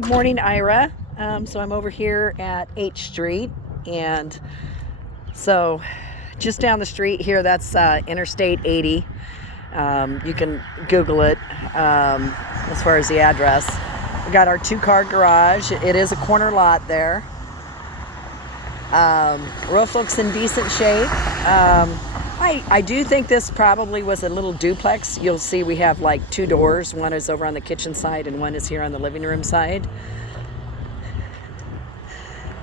Good morning, Ira. So I'm over here at H Street, and so just down the street here, that's Interstate 80. You can Google it as far as the address. We got our two-car garage. It is a corner lot there. Roof looks in decent shape. I do think this probably was a little duplex. You'll see we have like two doors. One is over on the kitchen side and one is here on the living room side.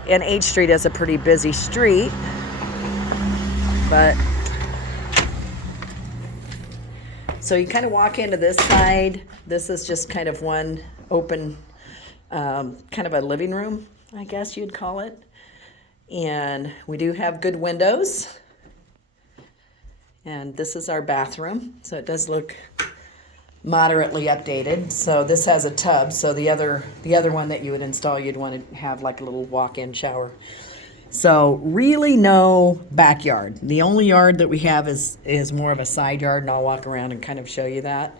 And H Street is a pretty busy street, but so you kind of walk into this side. This is just kind of one open, kind of a living room, I guess you'd call it. And we do have good windows. And this is our bathroom, so it does look moderately updated. So this has a tub, so the other one that you would install, you'd want to have like a little walk-in shower. So really no backyard. The only yard that we have is more of a side yard, and I'll walk around and kind of show you that.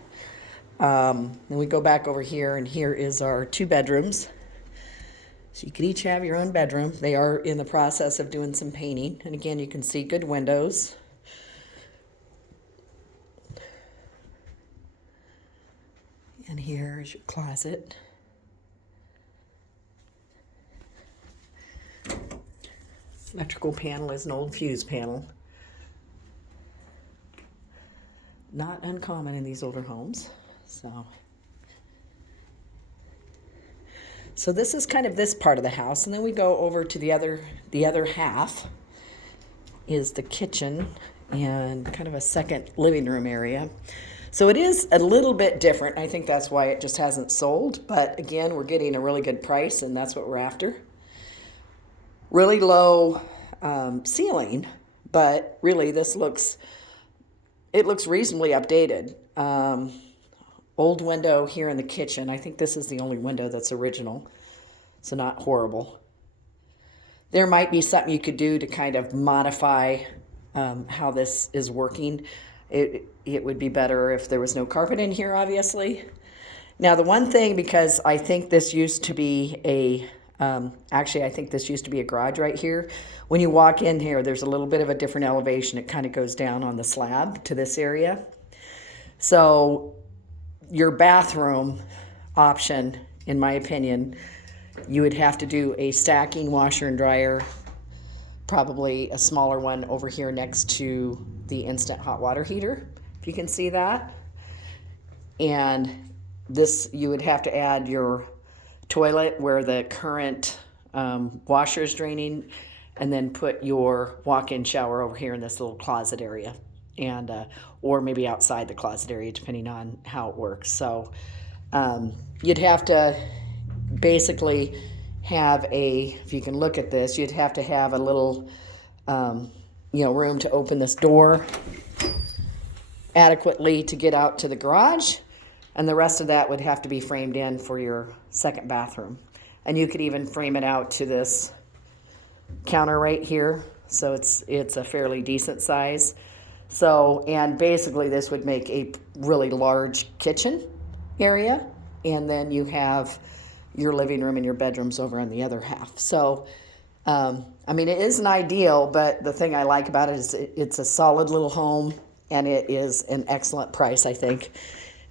Then we go back over here, and here is our two bedrooms. So you could each have your own bedroom. They are in the process of doing some painting, and again, you can see good windows. And here is your closet. Electrical panel is an old fuse panel. Not uncommon in these older homes. So this is kind of this part of the house, and then we go over to the other half is the kitchen and kind of a second living room area. So it is a little bit different. I think that's why it just hasn't sold. But again, we're getting a really good price, and that's what we're after. Really low ceiling, but really this looks reasonably updated. Old window here in the kitchen. I think this is the only window that's original, so not horrible. There might be something you could do to kind of modify how this is working. It would be better if there was no carpet in here, obviously. Now, the one thing, because I think this used to be I think this used to be a garage right here. When you walk in here, there's a little bit of a different elevation. It kind of goes down on the slab to this area. So your bathroom option, in my opinion, you would have to do a stacking washer and dryer, probably a smaller one over here next to the instant hot water heater, if you can see that. And this, you would have to add your toilet where the current washer is draining, and then put your walk-in shower over here in this little closet area, and or maybe outside the closet area, depending on how it works. So you'd have to basically have if you can look at this, you'd have to have a little room to open this door adequately to get out to the garage, and the rest of that would have to be framed in for your second bathroom. And you could even frame it out to this counter right here, so it's a fairly decent size. So, and basically this would make a really large kitchen area, and then you have your living room and your bedrooms over on the other half. So it isn't ideal, but the thing I like about it is it's a solid little home, and it is an excellent price, I think.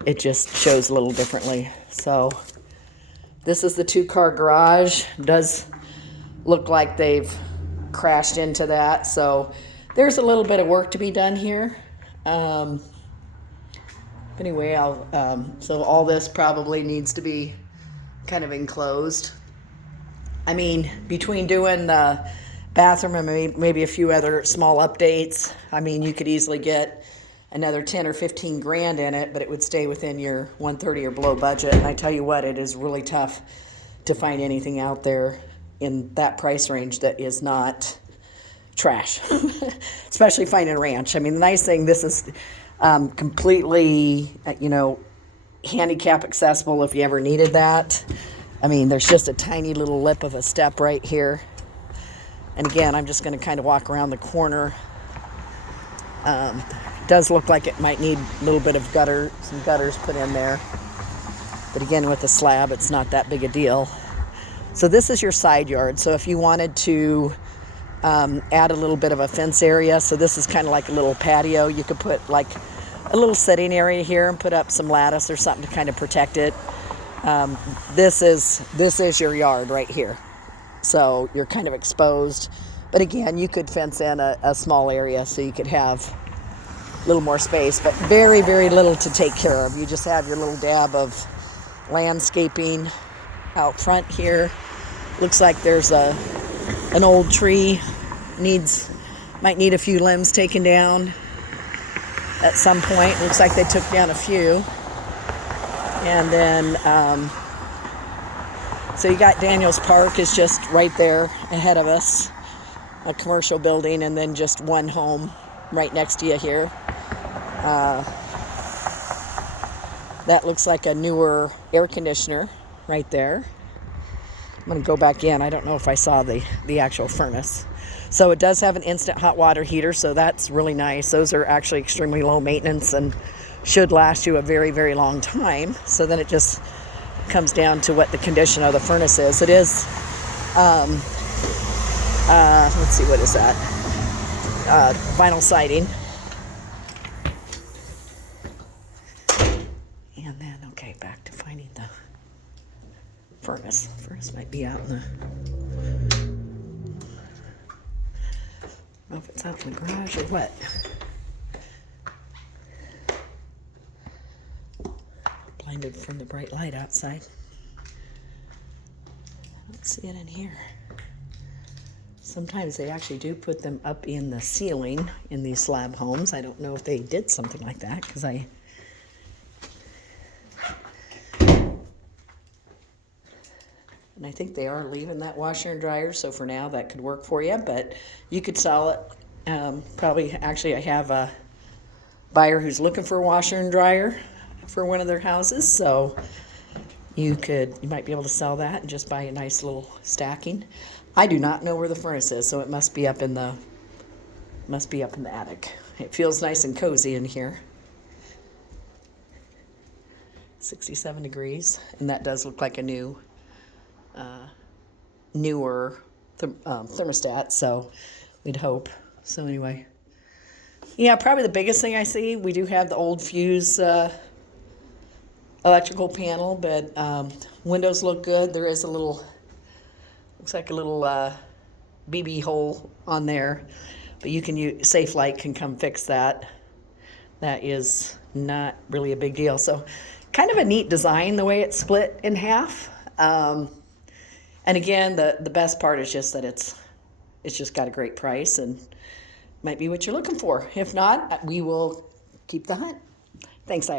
It just shows a little differently. So this is the two-car garage. Does look like they've crashed into that. So there's a little bit of work to be done here. Anyway, so all this probably needs to be kind of enclosed. Between doing the bathroom and maybe a few other small updates, you could easily get another 10 or 15 grand in it, but it would stay within your 130 or below budget. And I tell you what, it is really tough to find anything out there in that price range that is not trash, especially finding a ranch. The nice thing, this is completely, handicap accessible if you ever needed that. There's just a tiny little lip of a step right here. And again, I'm just going to kind of walk around the corner. Does look like it might need a little bit of some gutters put in there. But again, with the slab, it's not that big a deal. So this is your side yard. So if you wanted to add a little bit of a fence area, so this is kind of like a little patio. You could put like a little sitting area here and put up some lattice or something to kind of protect it. This is your yard right here. So you're kind of exposed. But again, you could fence in a small area so you could have a little more space, but very, very little to take care of. You just have your little dab of landscaping out front here. Looks like there's an old tree, might need a few limbs taken down at some point. Looks like they took down a few. And then, so you got Daniels Park is just right there ahead of us, a commercial building, and then just one home right next to you here. That looks like a newer air conditioner right there. I'm going to go back in. I don't know if I saw the actual furnace. So it does have an instant hot water heater, so that's really nice. Those are actually extremely low maintenance and should last you a very, very long time. So then it just comes down to what the condition of the furnace is. It is, let's see, what is that? Vinyl siding. And then, okay, back to finding the furnace. Furnace might be out in the, I don't know if it's out in the garage or what. Blinded from the bright light outside. I don't see it in here. Sometimes they actually do put them up in the ceiling in these slab homes. I don't know if they did something like that because and I think they are leaving that washer and dryer, so for now that could work for you, but you could sell it. Probably, actually, I have a buyer who's looking for a washer and dryer for one of their houses, so you might be able to sell that and just buy a nice little stacking. I do not know where the furnace is, so it must be up in the attic. It feels nice and cozy in here. 67 degrees, and that does look like a newer thermostat, so we'd hope. So anyway, yeah, probably the biggest thing I see, we do have the old fuse electrical panel, but windows look good. There is looks like a little BB hole on there, but you can use, Safe Light can come fix that. That is not really a big deal. So kind of a neat design the way it's split in half. And again, the best part is just that it's just got a great price and might be what you're looking for. If not, we will keep the hunt. Thanks, Ira.